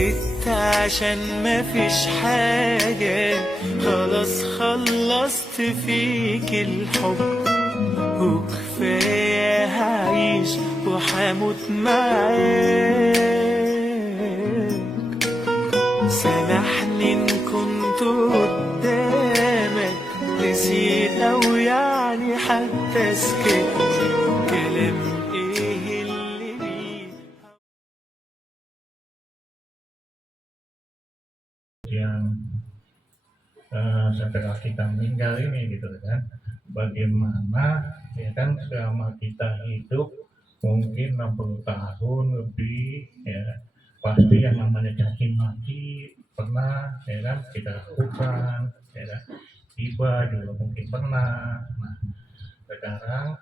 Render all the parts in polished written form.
سكت عشان مفيش حاجة، خلاص خلصت فيك الحب، وكفاية هعيش وحموت معاك. سامحني إن كنت قدامك نسيت أو يعني حتى سكت، كلام إيه اللي بيه yang setelah kita meninggal ini gitu kan, bagaimana ya kan selama kita hidup mungkin 60 tahun lebih ya, pasti yang namanya caci maki pernah ya kan kita lakukan ya kan, tiba juga mungkin pernah. Nah sekarang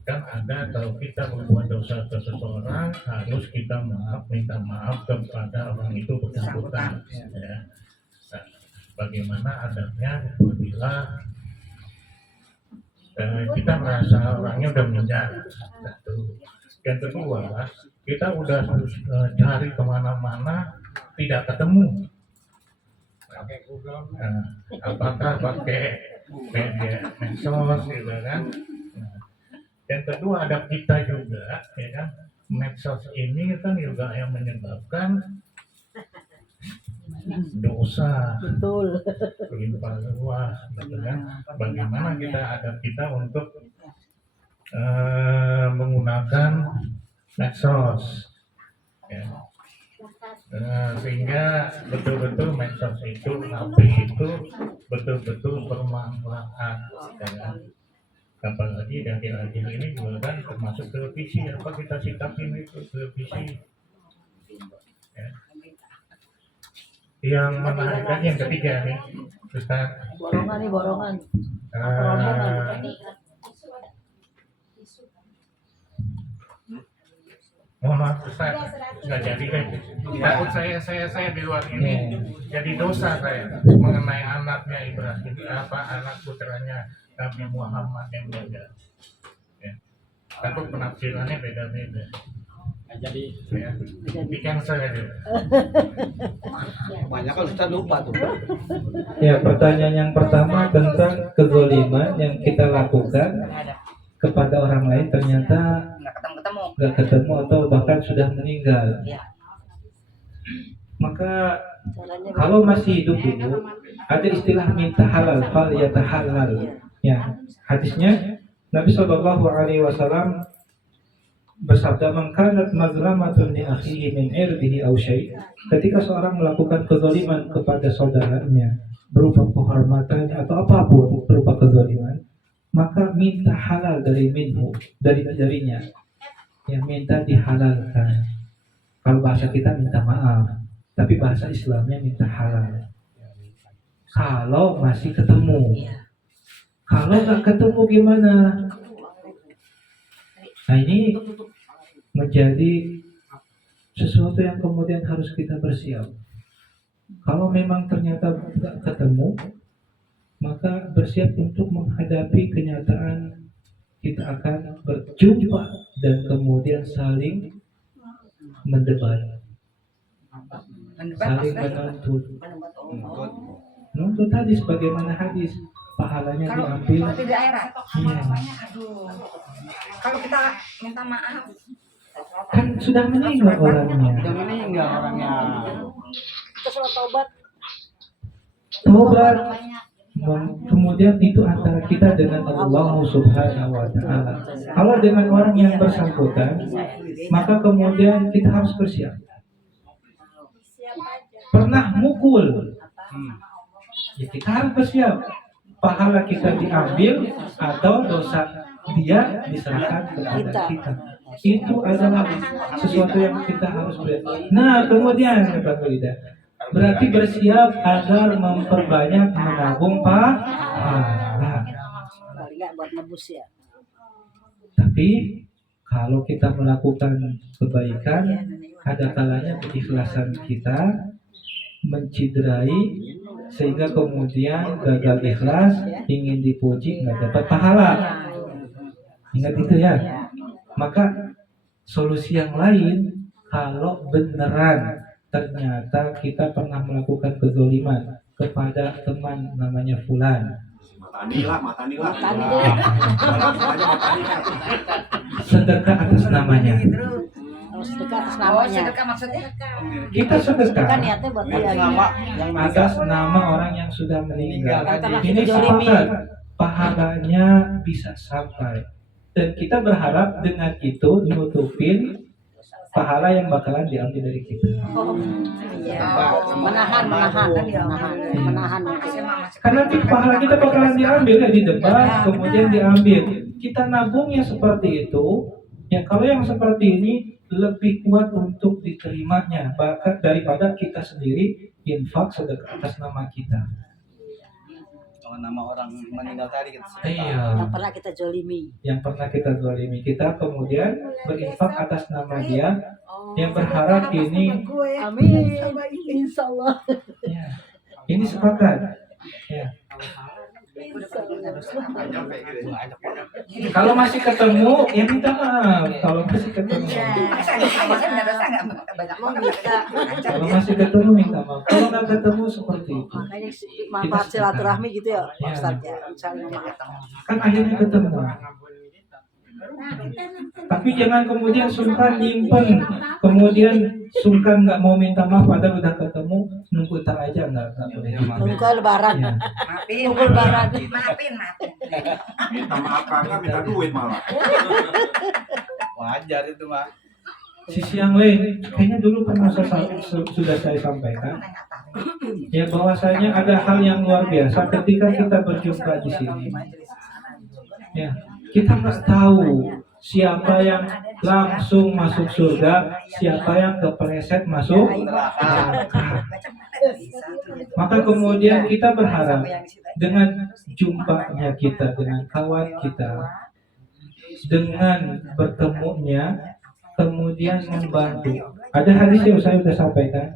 kan ada kalau kita berbuat dosa ke seseorang harus kita minta maaf kepada orang itu bersangkutan ya. Nah, bagaimana adanya apabila kita merasa orangnya udah meninggal. Satu. Yang kedua, kita udah cari kemana-mana tidak ketemu. Nah, apakah pakai media medsos gitu kan? Nah, yang kedua ada kita juga, ya kan? Medsos ini kan juga yang menyebabkan dosa, betul, berlimpah ruah, gitu kan? Bagaimana kita untuk menggunakan medsos, ya. Sehingga betul-betul medsos itu, HP itu betul-betul bermanfaat, ya kan? Apalagi akhir-akhir ini juga kan termasuk televisi, apa kita sikapin itu televisi, ya. Yang menarik lagi yang ketiga nih, Ustaz. Borongan. Mohon maaf Ustaz, nggak jadi kan? Takut saya di luar ini jadi dosa saya mengenai anaknya Ibrahim, anak putranya Nabi Muhammad yang beda. Ya. Takut penafsirannya beda-beda. Jadi ya, di cancel aja. Banyak kalau Ustaz lupa tuh. Ya, pertanyaan yang pertama tentang kezaliman yang kita lakukan kepada orang lain ternyata nggak ketemu atau bahkan sudah meninggal. Maka kalau masih hidup dulu ada istilah minta halal, fal yatahalal. Ya, hadisnya Nabi Shallallahu Alaihi Wasallam bersabda, "Man kanat mazlamatun li akhihi min irdihi aw syai'." Ketika seorang melakukan kezaliman kepada saudaranya berupa kehormatan atau apapun berupa kezaliman, maka minta halal darinya. Yang minta dihalalkan. Kalau bahasa kita minta maaf, tapi bahasa Islamnya minta halal. Kalau masih ketemu, kalau nggak ketemu gimana? Nah ini menjadi sesuatu yang kemudian harus kita bersiap. Kalau memang ternyata nggak ketemu, maka bersiap untuk menghadapi kenyataan kita akan berjumpa dan kemudian saling mendebat, saling menuntut hadis. Bagaimana hadis? Pahalanya diambil di daerah. Kalau kita minta maaf, kan sudah meninggal orangnya. kita sudah tobat. Kemudian itu antara kita dengan Allah Subhanahu wa Ta'ala. Kalau dengan orang yang bersangkutan, maka kemudian kita harus bersiap. Pernah mukul, ya kita harus bersiap. Pahala kita diambil atau dosa dia diserahkan kepada kita. Itu adalah sesuatu yang kita harus bersiap. Nah, kemudian kata Wida, berarti bersiap agar memperbanyak menabung pahala. Buat nebus ya. Tapi kalau kita melakukan kebaikan, ada kalanya keikhlasan kita menciderai sehingga kemudian gagal ikhlas, ingin dipuji nggak dapat pahala. Ingat itu ya. Maka solusi yang lain, kalau beneran ternyata kita pernah melakukan kezoliman kepada teman namanya Fulan. Matani lah. Matani. Aja matani kan. Sedekah atas namanya. Harus sedekah atas namanya. Sedekah maksudnya? Kita sedekah Kan niatnya buat dia. atas nama orang yang sudah meninggal. Karena Ini kita zolimi. sepakat pahalanya bisa sampai. Dan kita berharap dengan itu nutupin pahala yang bakalan diambil dari kita. Menahan. Karena nanti pahala kita bakalan diambil ya di depan, kemudian diambil. Kita nabungnya seperti itu. Ya kalau yang seperti ini lebih kuat untuk diterimanya bahkan daripada kita sendiri infak sedekah atas nama kita. Nama orang meninggal tadi kita Iya. Yang pernah kita zolimi. Yang pernah kita zalimi, kita kemudian berinfak atas nama dia yang berharap ini Amin. Insya Allah. ya, ini sepakat ya. Kalau masih ketemu ya minta maaf. Kalau masih ketemu kalau masih ketemu minta maaf. Kalau nggak ketemu seperti itu Makanya manfaat silaturahmi gitu ya, Pak Ustadz ya. Saling memaafkan. kan akhirnya ketemu. Tapi jangan kemudian sungkan nyimpen, kemudian sungkan nggak mau minta maaf padahal udah ketemu, nunggu ntar aja nggak boleh. Tunggu lebaran. Ya. Tunggu lebaran. Maafin. Minta maaf kagak, minta duit malah. wajar itu mah. Sisi yang lain, kayaknya dulu pernah sudah saya sampaikan, ya bahwasanya ada hal yang luar biasa ketika kita berjumpa di sini. Ya, kita nggak tahu siapa yang langsung masuk surga, siapa yang kepleset masuk neraka. Maka kemudian kita berharap dengan jumpanya kita dengan kawan kita, dengan bertemunya, kemudian membantu. Ada hadis yang saya sudah sampaikan,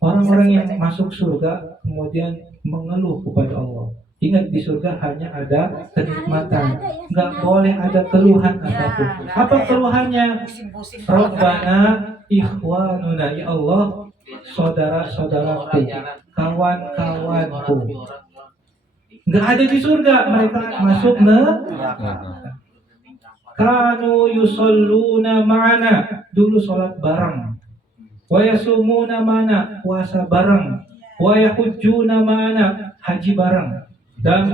orang-orang yang masuk surga kemudian mengeluh kepada Allah. Ingat di surga hanya ada kenikmatan, nggak boleh ada keluhan apapun. Apa keluhannya? Rabbana ikhwanuna, ya Allah, saudara-saudaraku, kawan-kawanku. Nggak ada di surga, mereka masuk neraka. Kanu yusalluna ma'ana, dulu sholat bareng. Wa yasumuna ma'ana, puasa bareng. Wa yahujjuna ma'ana, haji bareng. Dan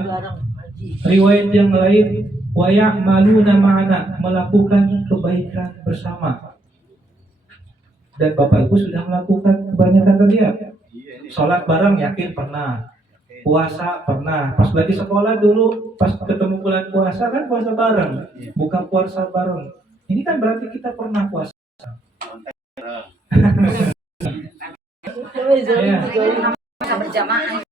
riwayat yang lain, wa ya'maluna ma'ana, melakukan kebaikan bersama. Dan Bapak Ibu sudah melakukan kebanyakan tadi ya. Sholat bareng yakin pernah. Puasa pernah. Pas lagi sekolah dulu, pas ketemu bulan puasa kan puasa bareng, bukan puasa bareng. Ini kan berarti kita pernah puasa. Ya. Berjamaah.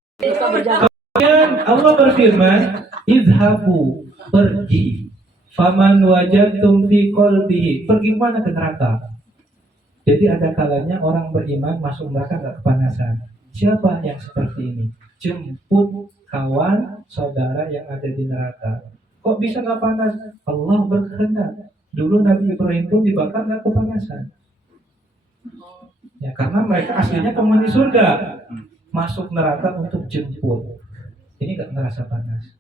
Kemudian Allah berfirman, idhabu, pergi. Faman wajadtum fi qalbihi, pergi mana ke neraka. Jadi ada kalanya orang beriman masuk neraka nggak kepanasan. Siapa yang seperti ini? Jemput kawan saudara yang ada di neraka. Kok bisa nggak panas? Allah berkehendak. Dulu Nabi Ibrahim pun dibakar nggak kepanasan. Ya karena mereka aslinya penghuni surga, masuk neraka untuk jemput. Ini nggak ngerasa panas.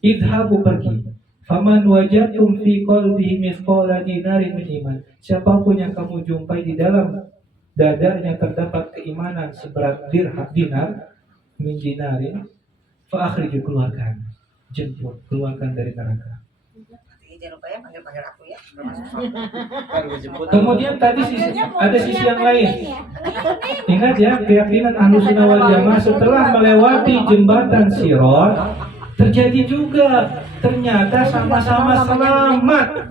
Idhabu, pergi. Faman wajadtum fi qalbihi mithqala dinarin min iman. Siapapun yang kamu jumpai di dalam dadanya terdapat keimanan seberat dinar min dinarin, fa akhriju, keluarkan, jemput, keluarkan dari neraka. Jangan lupa ya panggil aku ya. Kemudian tadi ada sisi yang lain. Ingat ya, keyakinan Ahlussunnah wal Jamaah setelah melewati jembatan Sirat, terjadi juga ternyata sama-sama selamat.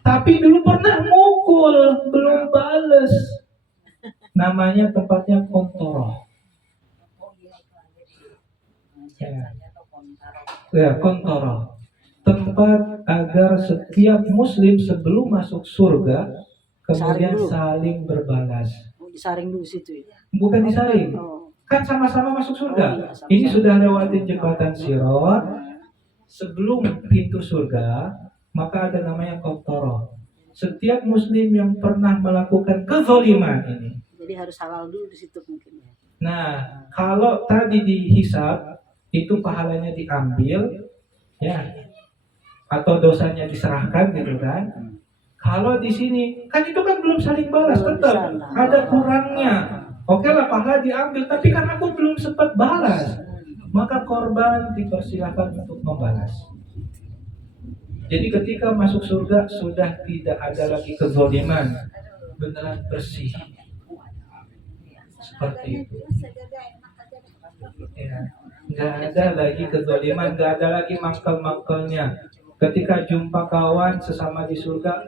Tapi dulu pernah mukul, belum bales. Namanya tempatnya Kontoroh. Ya, Kontoroh. Tempat agar setiap muslim sebelum masuk surga kemudian saling berbalas. Disaring dulu situ ya. Bukan disaring. Kan sama-sama masuk surga. Ini sudah lewatin jembatan Sirat. Sebelum pintu surga, maka ada namanya Kontoroh. Setiap muslim yang pernah melakukan kezaliman ini, Jadi harus halal dulu di situ mungkin ya. Nah, kalau tadi dihisab itu pahalanya diambil, ya, atau dosanya diserahkan gitu kan. Kalau di sini kan itu kan belum saling balas, Belum tetap bisa. ada kurangnya. Oke lah, pahala diambil, tapi kan aku belum sempat balas, maka korban dipersilakan untuk membalas. Jadi ketika masuk surga sudah tidak ada lagi kezaliman, beneran bersih. Seperti itu. Ya, nggak ada lagi kezaliman, nggak ada lagi mangkal-mangkalnya. Ketika jumpa kawan sesama di surga,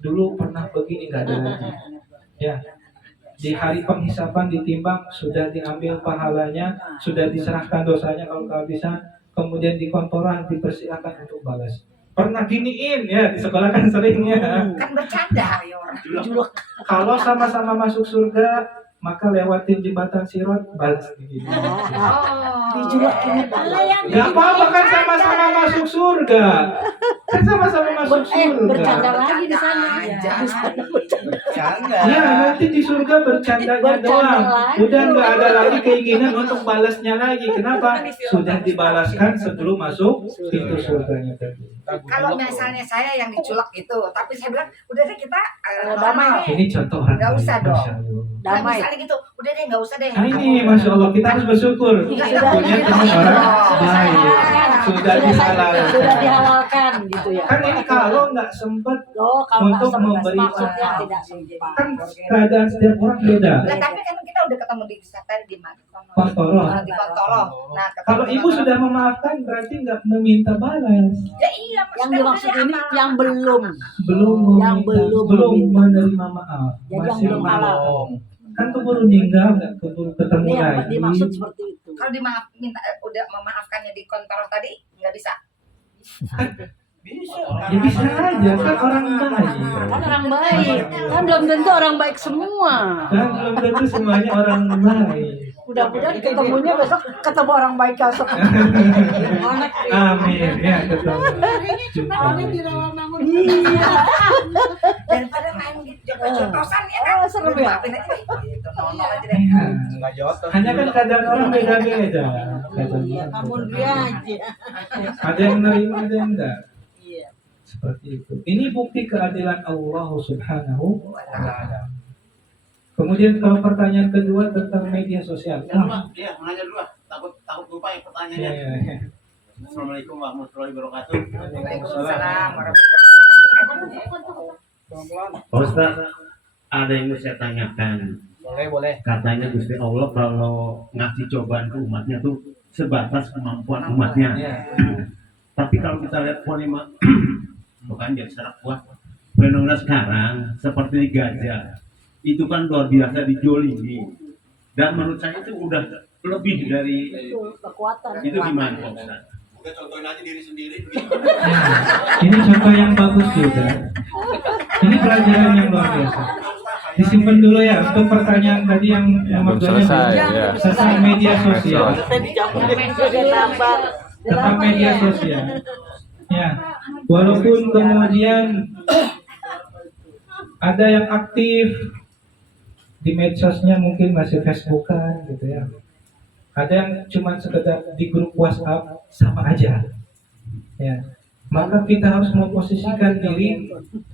dulu pernah begini, nggak ada lagi. Ya, di hari penghisapan ditimbang, sudah diambil pahalanya, sudah diserahkan dosanya kalau kehabisan, kemudian di kontoran dipersilakan untuk balas. Pernah giniin ya, di sekolah kan seringnya. Kan bercanda ya orang. Juluk. Kalau sama-sama masuk surga, maka lewatin jembatan Sirot, balas begini. Dijulak ini. Gak apa-apa, kan sama-sama masuk surga. Kan sama-sama masuk Bercanda surga. lagi di sana. Aja. Di sana bercanda. Canda. Ya, nanti di surga bercandanya Bercanda doang. lagi. Udah nggak ada lagi keinginan untuk balasnya lagi. Kenapa? Sudah dibalaskan sebelum masuk pintu surganya tadi. Kalau misalnya saya yang diculak gitu, tapi saya bilang udah deh kita damai. Ini contoh orang Nggak baik, usah dong. Masya Allah. Nah, Damai. misalnya gitu, udah deh nggak usah deh. Nah ini Masya Allah, kita harus bersyukur punya teman orang baik. Sudah dihalalkan. Sudah dihalalkan gitu ya. Kan ini kalau nggak sempat, Oh, kalau nggak untuk sempat, memberi maksudnya maaf. tidak sempat. kan keadaan setiap orang beda. Nah, tapi kan kita udah ketemu di tadi di mana? Kontoro. Di Kontoro. Nah, ketemu Kalau di ibu Kontoro. sudah memaafkan berarti nggak meminta balas. Ya iya, Yang maksudnya dimaksud udah deh, ini amal. yang belum. Belum Yang meminta, belum meminta. menerima maaf. Jadi yang Masih belum halal. belum. Kan keburu meninggal, nggak keburu ketemu Ini yang lagi. dimaksud seperti itu. Kalau minta udah memaafkannya di Kontoro tadi nggak bisa. Ya bisa aja, kan orang baik. Kan orang baik. Kan belum tentu orang baik semua. Kan belum tentu semuanya orang baik. Mudah-mudahan ketemunya besok ketemu orang baik besok. Anak. Amin ya ketemu. Iya. Daripada main gitu jotos-jotosan ya kan. Oh, serem ya? Maafin aja deh. Gitu, nol aja deh. Nggak jotos. Hanya kan keadaan orang beda-beda. Namun dia aja. Ada yang menerima, ada yang enggak. Iya. Seperti itu. Ini bukti keadilan Allah Subhanahu wa Ta'ala. Kemudian kalau pertanyaan kedua tentang media sosial. Iya, nanya dulu lah. Takut lupa ya Ya, pertanyaannya. ya, ya. Assalamualaikum warahmatullahi wabarakatuh. Waalaikumsalam warahmatullahi wabarakatuh. Pak Ustaz, ada yang mau saya tanyakan. Boleh. Katanya Gusti Allah kalau ngasih cobaan ke umatnya tuh sebatas kemampuan umatnya. Iya. Tapi kalau kita lihat pola bukan jadi serak kuat. Fenomena sekarang seperti di Gaza itu kan luar biasa dijolimi. Dan menurut saya itu udah lebih dari Itu kekuatan. itu gimana Pak Ustaz? Udah contohin aja diri sendiri. Ini contoh yang bagus juga. Ini pelajaran yang luar biasa. Disimpan dulu ya untuk pertanyaan tadi yang nomor dua tentang media sosial. Tentang media sosial. Ya, walaupun kemudian ada yang aktif di medsosnya, mungkin masih Facebookan gitu ya. Ada yang cuma sekedar di grup WhatsApp, sama aja. Ya, maka kita harus memposisikan diri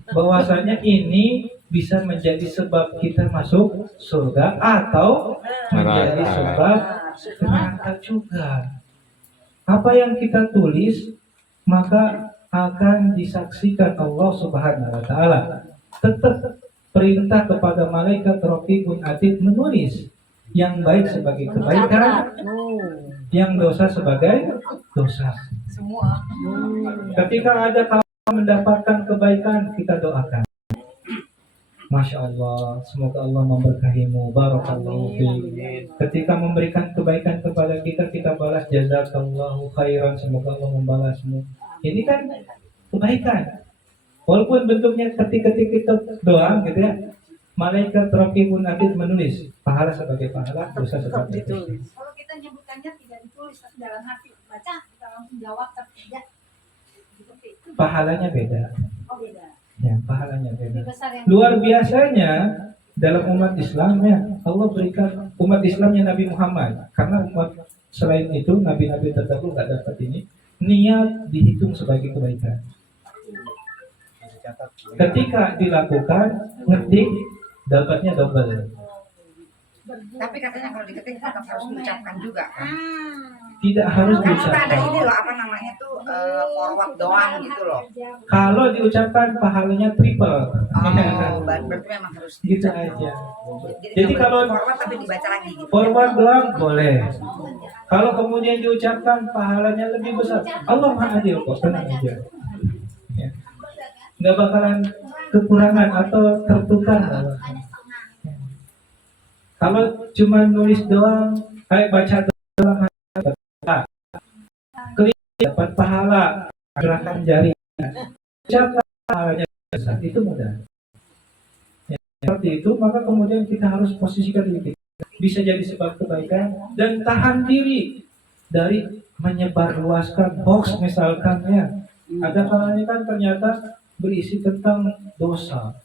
bahwasanya ini bisa menjadi sebab kita masuk surga atau menjadi sebab neraka juga. Apa yang kita tulis maka akan disaksikan Allah Subhanahu wa Ta'ala. Tetap perintah kepada malaikat Raqibun Atid menulis yang baik sebagai kebaikan, yang dosa sebagai dosa. Semua. Ketika ada kawan mendapatkan kebaikan, kita doakan. Masya Allah, semoga Allah memberkahimu. Barakallahu fiik. Ketika memberikan kebaikan kepada kita, kita balas jazakallahu khairan. Semoga Allah membalasmu. Ini kan kebaikan. Walaupun bentuknya ketik-ketik itu doang gitu ya. Malaikat Raqibun Atid menulis pahala sebagai pahala, dosa sebagai dosa. Kalau kita nyebutkannya tidak ditulis tapi dalam hati baca kita langsung jawab tidak seperti itu. Pahalanya beda. Oh beda. Ya, pahalanya beda. Lebih besar yang Luar biasanya dalam umat Islam ya Allah berikan umat Islamnya Nabi Muhammad, karena umat selain itu nabi-nabi terdahulu nggak dapat ini, niat dihitung sebagai kebaikan. Ketika dilakukan ngetik dapatnya double. Tapi katanya kalau diketik tetap harus diucapkan juga kan. Tidak harus Kan suka ada diucapkan. ini loh apa namanya tuh forward doang gitu loh. Kalau diucapkan pahalanya triple. Oh, berarti memang harus Gitu diucapkan. aja. Jadi Jadi kalau forward tapi dibaca lagi gitu. forward doang boleh. Kalau kemudian diucapkan pahalanya lebih besar. Allah Maha Adil kok, tenang aja. Ya. Nggak bakalan kekurangan atau tertukar. Kalau cuma nulis doang, baca doang, klik dapat pahala, gerakan jari, ucapkan pahalanya besar, itu mudah. Ya, seperti itu, maka kemudian kita harus posisikan diri kita bisa jadi sebab kebaikan dan tahan diri dari menyebarluaskan hoax misalkan ya. Ada kalanya kan ternyata berisi tentang dosa,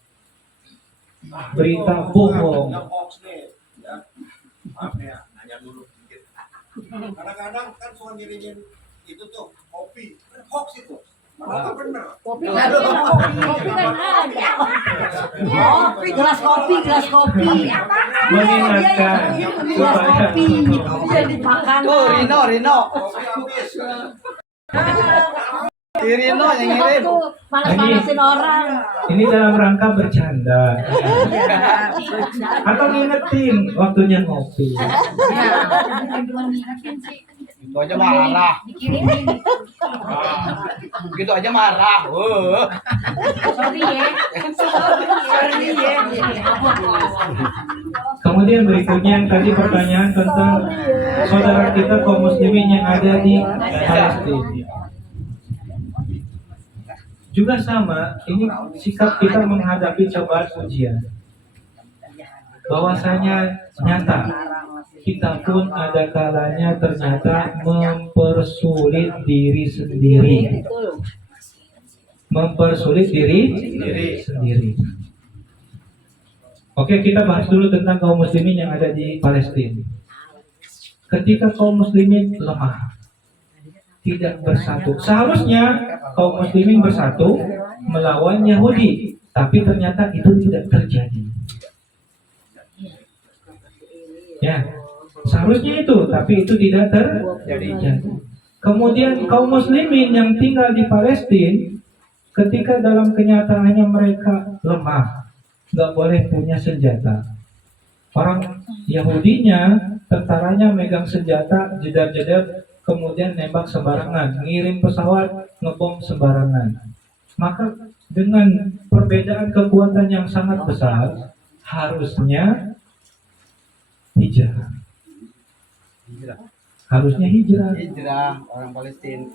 berita bohong. Yang hoax nih, ya. Maaf ya, nanya dulu sedikit. Kadang-kadang kan suka ngirimin itu tuh kopi, hoax itu. Malah bener. Kopi kan ada. Kopi, gelas kopi. Mengingatkan Gelas supaya kopi. Iya dimakan. Tuh Rino. Kopi habis. Si Rino yang ngirim. Manas-manasin orang. ini dalam rangka bercanda atau ngingetin waktunya ngopi. Itu aja marah. Gitu aja marah. Kemudian berikutnya yang tadi pertanyaan tentang saudara kita kaum muslimin yang ada di Palestina. Juga sama, ini sikap kita menghadapi cobaan ujian. Bahwasanya nyata, kita pun ada kalanya ternyata mempersulit diri sendiri. Mempersulit diri sendiri. Oke, kita bahas dulu tentang kaum muslimin yang ada di Palestina. Ketika kaum muslimin lemah, tidak bersatu. Seharusnya kaum muslimin bersatu melawan Yahudi, tapi ternyata itu tidak terjadi. Ya, seharusnya itu, tapi itu tidak terjadi. Kemudian kaum muslimin yang tinggal di Palestina, ketika dalam kenyataannya mereka lemah, nggak boleh punya senjata. Orang Yahudinya, tentaranya megang senjata, jedar-jedar, kemudian nembak sembarangan, ngirim pesawat, ngebom sembarangan. Maka dengan perbedaan kekuatan yang sangat besar, harusnya hijrah. Harusnya hijrah. Hijrah orang Palestina.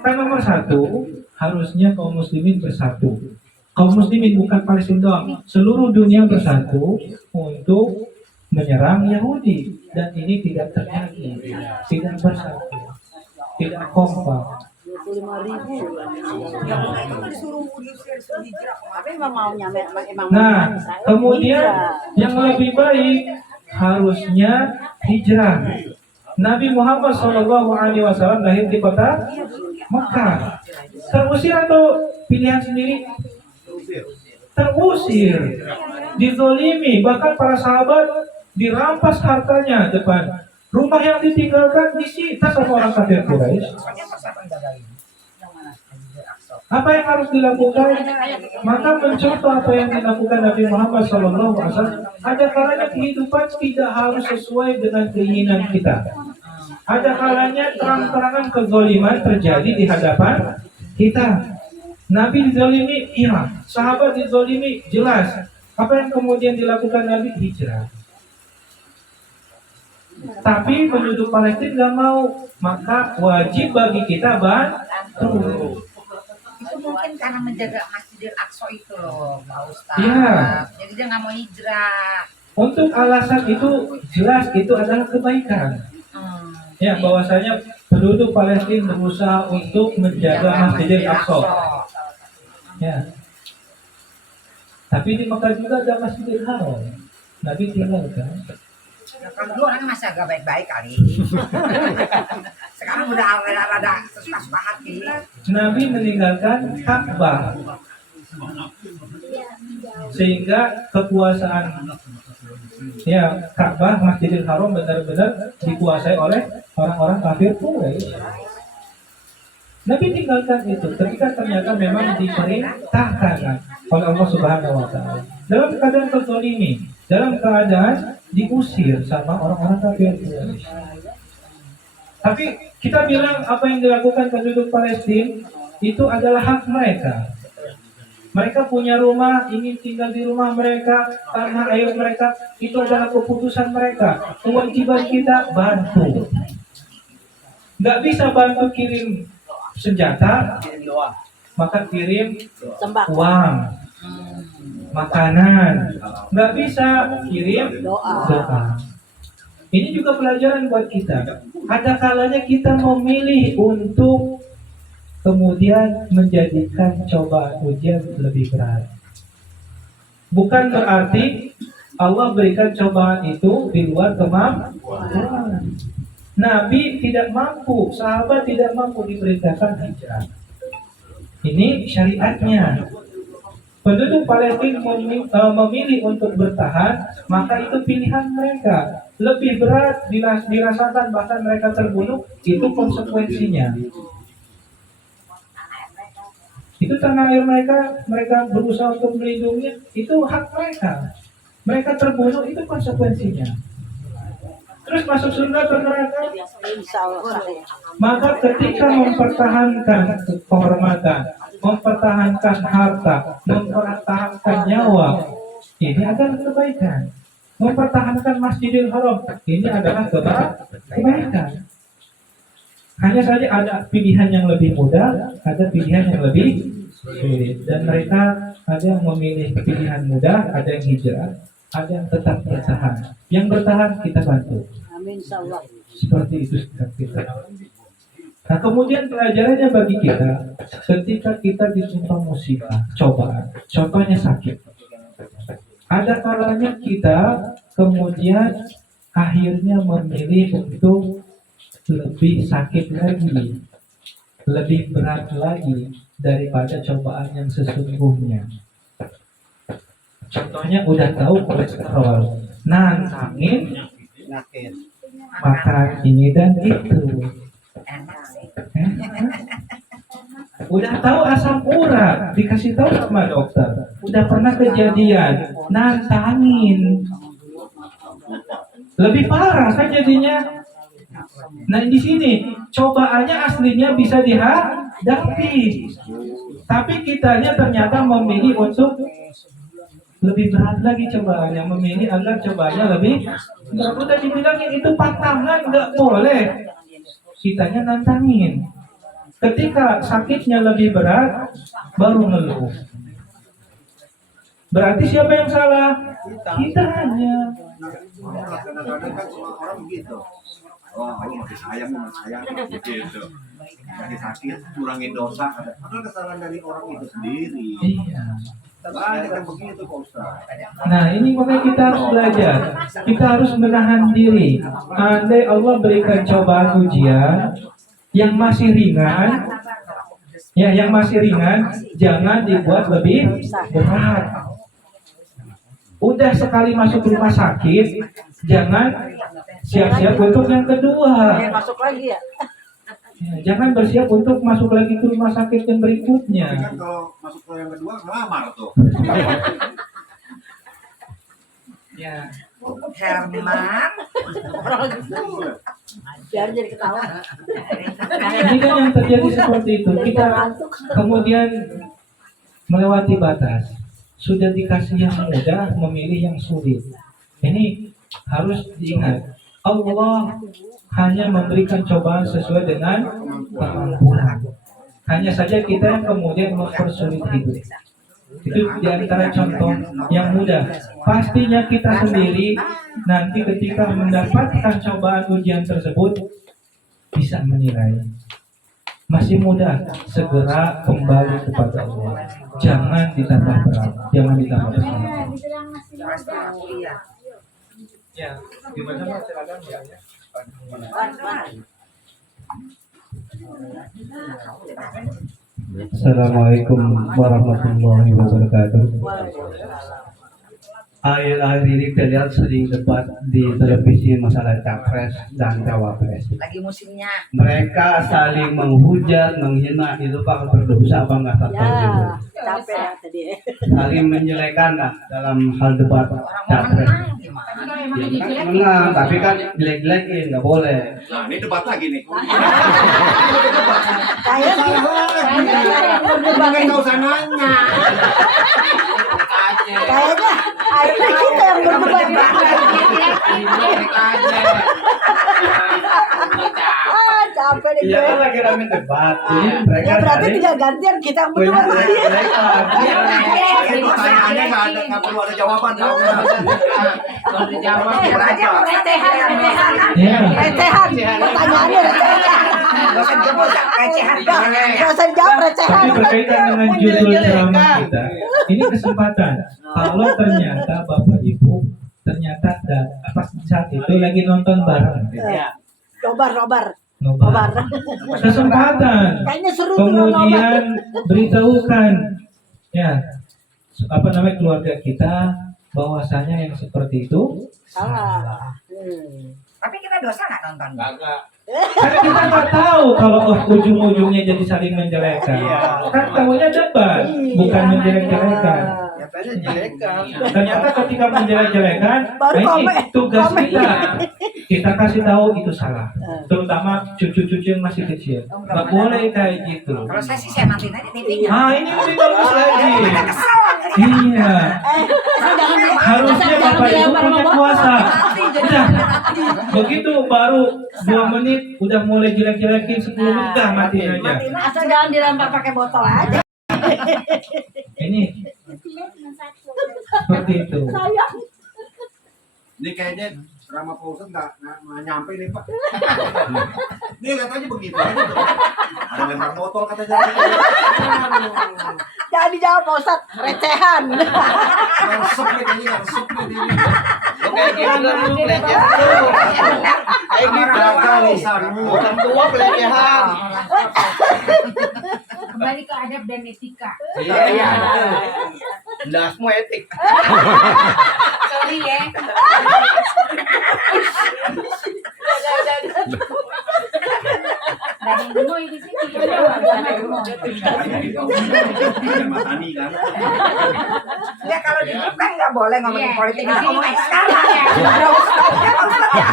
Kan nomor satu, harusnya kaum muslimin bersatu. Kaum muslimin bukan Palestina doang, seluruh dunia bersatu untuk menyerang Yahudi, dan ini tidak terjadi, tidak bersatu, tidak kompak. 25.000. Tapi memang mau nyampe emang. Nah, kemudian yang lebih baik harusnya hijrah. Nabi Muhammad SAW lahir di kota Mekah. Terusir atau pilihan sendiri? Terusir, dizolimi, bahkan para sahabat dirampas hartanya depan rumah yang ditinggalkan disita sama orang kafir Quraisy. Apa yang harus dilakukan? Maka mencontoh apa yang dilakukan Nabi Muhammad SAW. Ada kalanya kehidupan tidak harus sesuai dengan keinginan kita. Ada kalanya terang-terangan kezaliman terjadi di hadapan kita. Nabi dizalimi, iya. Sahabat dizalimi, jelas. Apa yang kemudian dilakukan Nabi? Hijrah. Tapi penduduk Palestina nggak mau, maka wajib bagi kita bantu. Itu mungkin karena menjaga Masjidil Aqsa itu loh, Pak Ustaz. Iya. Jadi dia nggak mau hijrah. Untuk alasan itu jelas itu adalah kebaikan. Ya, bahwasanya penduduk Palestina berusaha untuk menjaga Masjidil Aqsa. Ya. Tapi di Mekah juga ada Masjidil Haram. Nabi tinggalkan. Ya, kalau dulu orangnya masih agak baik-baik kali. Sekarang udah ada suka-suka hati. Nabi meninggalkan Ka'bah sehingga kekuasaan Ka'bah Masjidil Haram benar-benar dikuasai oleh orang-orang kafir Quraisy. Nabi tinggalkan itu ketika ternyata memang diperintahkan oleh Allah Subhanahu wa taala. Dalam keadaan terzalimi, dalam keadaan diusir sama orang-orang kafir Quraisy. Tapi kita bilang apa yang dilakukan penduduk Palestina itu adalah hak mereka. Mereka punya rumah, ingin tinggal di rumah mereka, tanah air mereka, itu adalah keputusan mereka. Kewajiban kita bantu. Nggak bisa bantu kirim senjata, maka kirim uang, makanan. Nggak bisa kirim doa. Ini juga pelajaran buat kita. Ada kalanya kita memilih untuk kemudian menjadikan cobaan ujian lebih berat. Bukan berarti Allah berikan cobaan itu di luar kemampuan. Nabi tidak mampu, sahabat tidak mampu diperintahkan hijrah. Ini syariatnya. Penduduk Palestina memilih untuk bertahan, maka itu pilihan mereka. Lebih berat dirasakan, bahkan mereka terbunuh, itu konsekuensinya. Itu tanah air mereka berusaha untuk melindungi, itu hak mereka. Mereka terbunuh, itu konsekuensinya. Terus masuk surga atau neraka? Maka ketika mempertahankan kehormatan, mempertahankan harta, mempertahankan nyawa, ini adalah kebaikan. Mempertahankan Masjidil Haram, ini adalah kebaikan. Hanya saja ada pilihan yang lebih mudah, ada pilihan yang lebih sulit. Dan mereka ada yang memilih pilihan mudah, ada yang hijrah, ada yang tetap bertahan. Yang bertahan kita bantu. Amin, insyaallah. Seperti itu sikap kita. Nah, kemudian pelajarannya bagi kita, ketika kita ditimpa musibah, cobaan, contohnya sakit. Ada kalanya kita kemudian akhirnya memilih untuk lebih sakit lagi, lebih berat lagi daripada cobaan yang sesungguhnya. Contohnya udah tahu kolesterol, nantangin makan ini dan itu. Udah tahu asam urat, dikasih tahu sama dokter. Udah pernah kejadian, nantangin. Lebih parah kan jadinya. Nah di sini cobaannya aslinya bisa dihadapi, tapi kitanya ternyata memilih untuk lebih berat lagi cobaannya, memilih agar cobaannya lebih berat. Udah dibilangin itu pantangan, nggak boleh. Kitanya nantangin. Ketika sakitnya lebih berat, baru ngeluh. Berarti siapa yang salah? Kitanya. Kadang-kadang kan semua orang begitu. Oh, aku masih sayang gitu. Sakit, kurangin dosa. Padahal kesalahan dari orang itu sendiri. Iya. Banyak yang begitu, Pak Ustaz. Nah ini makanya kita harus belajar. Kita harus menahan diri. Andai Allah berikan cobaan ujian yang masih ringan, yang masih ringan, jangan dibuat lebih berat. Udah sekali masuk rumah sakit, jangan siap-siap untuk yang kedua. Masuk lagi ya. Jangan bersiap untuk masuk lagi ke rumah sakit yang berikutnya. Tapi kan kalau masuk ke yang kedua, ngelamar tuh. Ya. Herman, Biar jadi ketawa. Ini kan yang terjadi seperti itu. Kita kemudian melewati batas. Sudah dikasih yang mudah, memilih yang sulit. Ini harus diingat. Allah hanya memberikan cobaan sesuai dengan kemampuan. Hanya saja kita yang kemudian mempersulit hidup. Itu diantara contoh yang mudah. Pastinya kita sendiri nanti ketika mendapatkan cobaan ujian tersebut bisa menilai. masih muda, segera kembali kepada Allah. Jangan ditambah berat, jangan ditambah berat. Iya. Ya, gimana Mas? Silakan ya. Assalamualaikum warahmatullahi wabarakatuh. Akhir-akhir ini kalian sering debat di televisi masalah capres dan cawapres. Lagi musimnya. Mereka saling menghujat, menghina, itu Pak berdosa apa nggak tahu itu. Capek tadi. Saling menjelekan lah dalam hal debat Orang mau capres. menang gimana? Menang, tapi kan jelek-jelekin nggak boleh. Nah, ini debat lagi nih. Kayaknya Nggak usah nanya. kayaknya akhirnya kita yang berdebat. Capek deh Iya gue. kan lagi rame debat. Jadi mereka Ya berarti saling tidak gantian kita yang berdebat. menjelekan. Ini pertanyaannya nggak perlu ada jawaban. Iya. Recehan. Pertanyaannya recehan. Gak usah dijawab recehan. Tapi berkaitan dengan judul ceramah kita, ini kesempatan. Kalau ternyata Bapak Ibu ternyata pas saat itu lagi nonton bareng, Nobar. nobar. Kesempatan. Kayaknya seru tuh nobar. Kemudian beritahukan, ya apa namanya keluarga kita bahwasanya yang seperti itu Salah. Tapi kita dosa nggak nonton? Karena kita nggak tahu kalau ujung-ujungnya jadi saling menjelekan. Kan tahunya debat, bukan menjelek-jelekan. Ternyata ketika menjelek-jelekan, Baru nah ini komen. tugas Komen. kita. Kita kasih tahu itu salah. Terutama cucu-cucu yang masih kecil. Nggak boleh kayak gitu. Kalau saya sih saya matiin aja TV-nya. Ah ini lebih bagus lagi. Iya. Harusnya Bapak Ibu punya kuasa. Udah. Begitu baru 2 menit udah mulai jelek-jelekin 10 menit dah matiin aja. Asal jangan dilempar pakai botol aja. Ini seperti itu. Sayang. Ini kayaknya drama Pak Ustadz nggak nyampe nih Pak. Dia katanya begitu aja tuh. Ada lempar botol katanya. Jangan dijawab Pak Ustadz. Recehan. Resep nih kayaknya resep nih ini. Kayak gitu dulu pelecehan dulu. Kayak gitu. Orang tua pelecehan. Kembali ke adab dan etika. Iya. Nggak semua etik. Sorry ya. Gak ada yang gemoy di sini. Matani kan. Ya kalau di grup kan nggak boleh ngomongin Iya, politik, di nggak sini ngomongin nggak sekarang. boleh. Nggak usah, ya, Pak Ustadz, ya.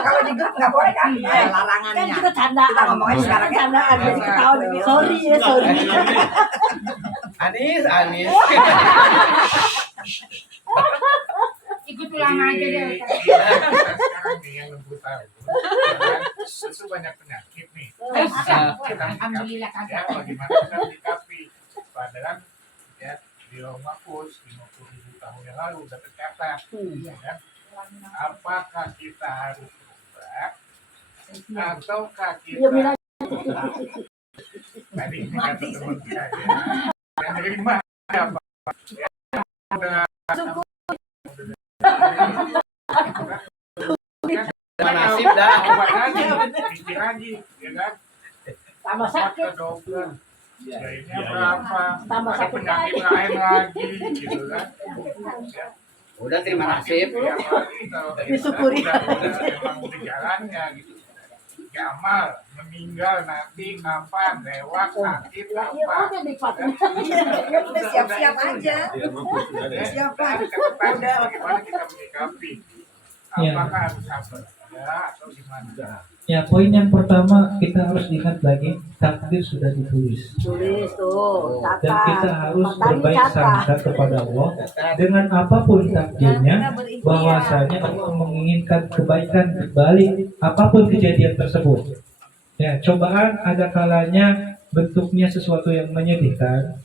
Kalau di grup nggak boleh kan? Ada Kan larangannya. kita candaan. Kita ngomongin sekarang ya. Candaan. Jadi ketahuan ini. Sorry ya, sorry. Anis. Ikut ulang aja deh. Sekarang nih yang lembut tahu. Itu banyak penyakit nih. Alhamdulillah Ya, kagak. bagaimana kita menyikapi? Padahal ya di Roma Mahfuz 50.000 tahun yang lalu udah tercatat. Ya kan? Apakah kita harus berubah ataukah Ya kita bilang tadi ini kata teman saya yang terima apa? Ya, udah Nasib dah. obat lagi, pikir lagi, ya kan? tambah Obat sakit. ke dokter, biayanya berapa? Tambah Ada sakit penyakit lain lagi, gitu kan? Ya, Udah terima nasib. tiap hari kalau Disyukuri. emang udah jalannya gitu. Gamal, meninggal nanti kapan, lewat, sakit, Ya iya apa? oke nikmatnya. Ya udah siap-siap aja. Siapa? Bagaimana kita menyikapi? Ya. Apakah harus sabar? Ya, atau gimana? Ya poin yang pertama kita harus ingat lagi takdir sudah ditulis. Tulis tuh. Dan kita Catat. harus Matanya berbaik catat. sangka kepada Allah dengan apapun takdirnya, bahwasanya Allah menginginkan kebaikan di balik apapun kejadian tersebut. Ya, cobaan ada kalanya bentuknya sesuatu yang menyedihkan,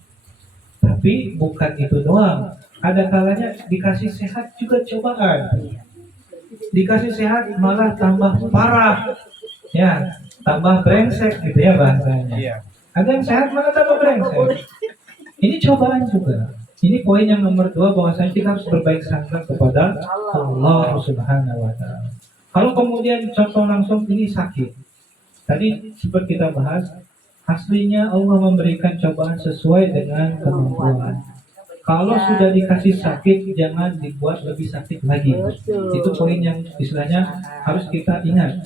tapi bukan itu doang. Ada kalanya dikasih sehat juga cobaan. Dikasih sehat malah tambah parah. Ya, tambah brengsek gitu ya bahasanya. Iya. Ada yang sehat malah tambah brengsek. Ini cobaan juga. Ini poin yang nomor 2, bahwasanya kita harus berbaik sangka kepada Allah Subhanahu wa Ta'ala. Kalau kemudian contoh langsung ini sakit. Tadi seperti kita bahas, aslinya Allah memberikan cobaan sesuai dengan kemampuan. Kalau sudah dikasih sakit, jangan dibuat lebih sakit lagi. Itu poin yang istilahnya harus kita ingat.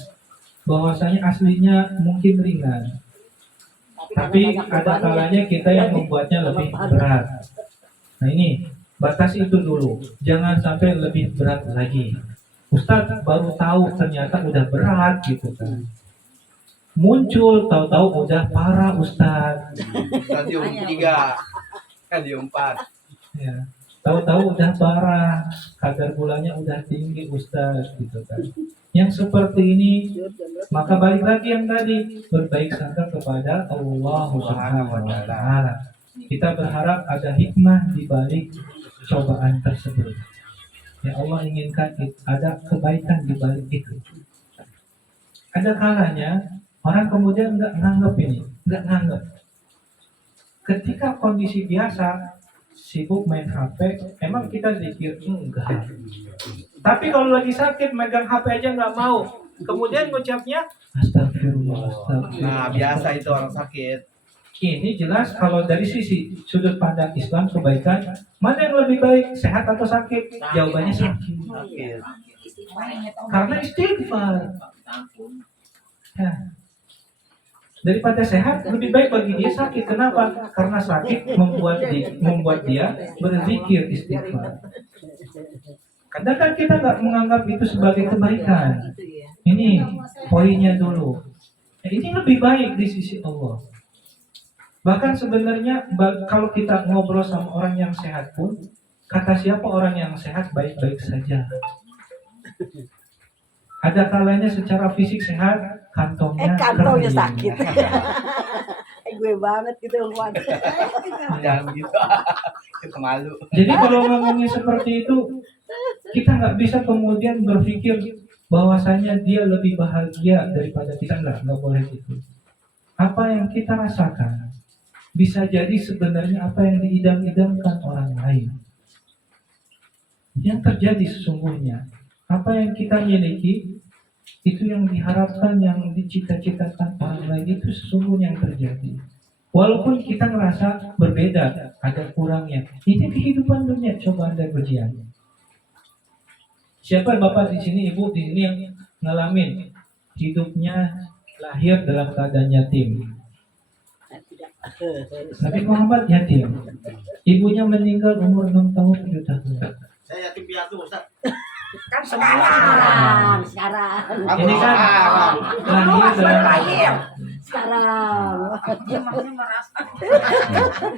Bahwasanya aslinya mungkin ringan, tapi ada kalanya kita yang membuatnya lebih berat. Nah ini, batasi itu dulu. Jangan sampai lebih berat lagi. Ustadz baru tahu ternyata udah berat gitu kan. Muncul tahu-tahu udah parah Ustadz. Stadium 3, stadium 4. Ya. Tahu-tahu udah parah, kadar gulanya udah tinggi Ustadz gitu kan. Yang seperti ini, maka balik lagi yang tadi, berbaik sangka kepada Allah Subhanahu wa Ta'ala. Kita berharap ada hikmah di balik cobaan tersebut. Ya Allah inginkan ada kebaikan di balik itu. Ada kalanya orang kemudian nggak nganggap ini, nggak nganggap. Ketika kondisi biasa, sibuk main HP, emang kita zikir? Enggak. Tapi kalau lagi sakit, megang HP aja nggak mau. Kemudian ngucapnya, astagfirullah, astagfirullah. Nah, biasa itu orang sakit. Ini jelas kalau dari sisi sudut pandang Islam kebaikan, mana yang lebih baik, sehat atau sakit? Jawabannya sakit. Sakit. Karena istighfar. Ya. Daripada sehat, lebih baik bagi dia sakit. Kenapa? Karena sakit membuat dia berzikir istighfar. Kadang kan kita nggak menganggap itu sebagai kebaikan. Ini poinnya dulu. Ini lebih baik di sisi Allah. Bahkan sebenarnya kalau kita ngobrol sama orang yang sehat pun, kata siapa orang yang sehat baik-baik saja. Ada kalanya secara fisik sehat, kantongnya kering. sakit. Gue banget gitu Juan. Jangan gitu. Kita malu. Jadi kalau ngomongnya seperti itu, kita nggak bisa kemudian berpikir bahwasanya dia lebih bahagia daripada kita. Nggak boleh gitu. Apa yang kita rasakan bisa jadi sebenarnya apa yang diidam-idamkan orang lain. Yang terjadi sesungguhnya, apa yang kita miliki, itu yang diharapkan, yang dicita-citakan orang lain, itu sesungguhnya yang terjadi. Walaupun kita ngerasa berbeda, ada kurangnya. Ini kehidupan dunia, cobaan dan ujian. Siapa bapak di sini, ibu di sini yang ngalamin hidupnya lahir dalam keadaan yatim? Nabi Muhammad yatim. Ibunya meninggal umur 6 tahun 7 tahun. Saya yatim piatu, Ustaz. Kan sekarang. Ini kan lahir dalam Sekarang. Dia maksudnya merasa.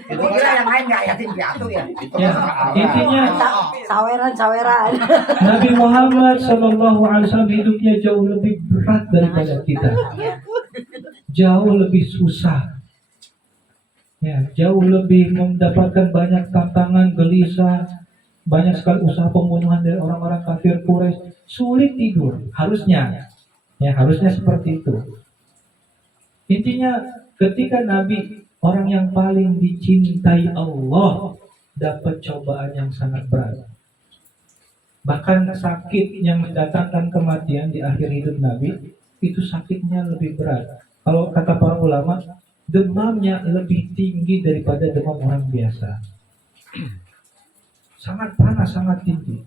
Itu kira yang lain nggak yatim piatu ya. ya, intinya Saweran. Nabi Muhammad SAW hidupnya jauh lebih berat daripada kita. Jauh lebih susah. Ya, jauh lebih mendapatkan banyak tantangan, gelisah, banyak sekali usaha pembunuhan dari orang-orang kafir Quraisy, sulit tidur, harusnya seperti itu. Intinya ketika Nabi, orang yang paling dicintai Allah, dapat cobaan yang sangat berat. Bahkan sakit yang mendatangkan kematian di akhir hidup Nabi, itu sakitnya lebih berat. Kalau kata para ulama, demamnya lebih tinggi daripada demam orang biasa. Sangat panas, sangat tinggi.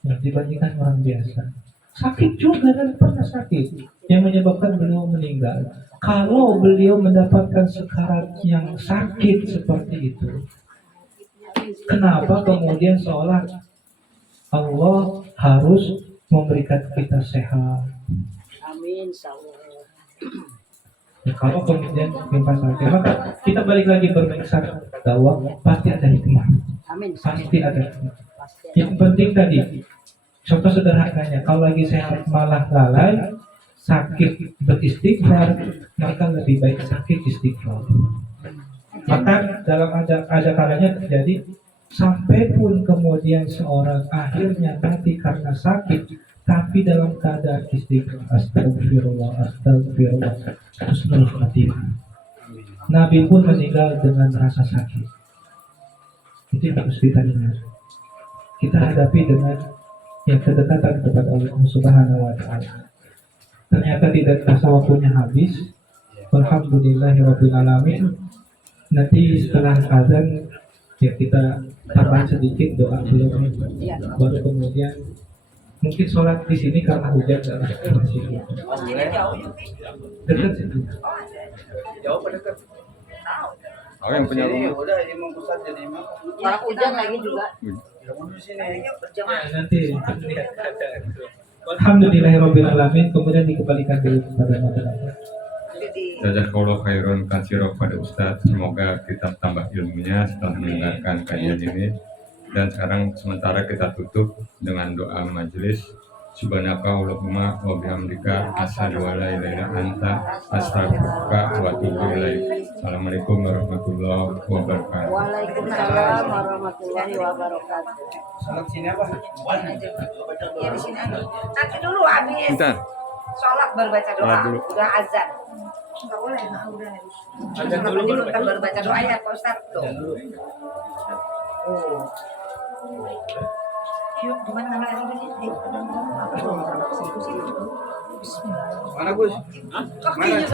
Dibandingkan orang biasa. Sakit juga dan pernah sakit. Yang menyebabkan beliau meninggal. Kalau beliau mendapatkan sekarat yang sakit seperti itu, kenapa kemudian seolah Allah harus memberikan kita sehat? Amin, insyaallah. Ya, kalau kemudian kita sakit, maka kita balik lagi bermikir bahwa pasti ada hikmah. Amin. Pasti ada hikmah. Yang penting tadi, contoh sederhananya, kalau lagi sehat malah lalai, sakit beristighfar, maka lebih baik sakit istighfar. Maka dalam ada kalanya terjadi, sampai pun kemudian seorang akhirnya mati karena sakit, tapi dalam keadaan istighfar, astagfirullah, astagfirullah, husnul khatimah. Nabi pun meninggal dengan rasa sakit. Itu yang harus kita dengar. Kita hadapi dengan yang kedekatan kepada Allah Subhanahu wa Ta'ala. Ternyata tidak terasa waktunya habis. Alhamdulillahirabbil alamin. Nanti setelah azan ya kita tambahan sedikit doa belum, baru kemudian mungkin sholat di sini karena hujan dan masih Masjidnya jauh ya, Pi? dekat situ. Jauh pada dekat. Oh, yang punya Sini rumah. udah imam pusat jadi imam. Orang hujan lagi juga. Di sini. Ayo berjamaah. Ya, nanti lihat keadaan. Alhamdulillahirabbil alamin. Kemudian dikembalikan dulu kepada masyarakat. Nanti di Jazakallahu khairan katsira kepada Ustadz. Semoga kita tambah ilmunya setelah mendengarkan kajian ini. Dan sekarang sementara kita tutup dengan doa majelis. Subhanaka Allahumma wa bihamdika asyhadu an la ilaha illa anta astaghfiruka wa atubu ilaik. Assalamualaikum warahmatullahi wabarakatuh. Waalaikumsalam warahmatullahi wabarakatuh. Salat sini apa? ya di sini aja. Nanti dulu habis Bentar. sholat baru baca doa. Sholat dulu. Udah azan. Nggak boleh, nah udah. Azan Sholat dulu dulu baru kan baru baca doa ya Pak Ustadz tuh. Oh. Yuk, gimana namanya lagi sih? Mana Gus? Kakinya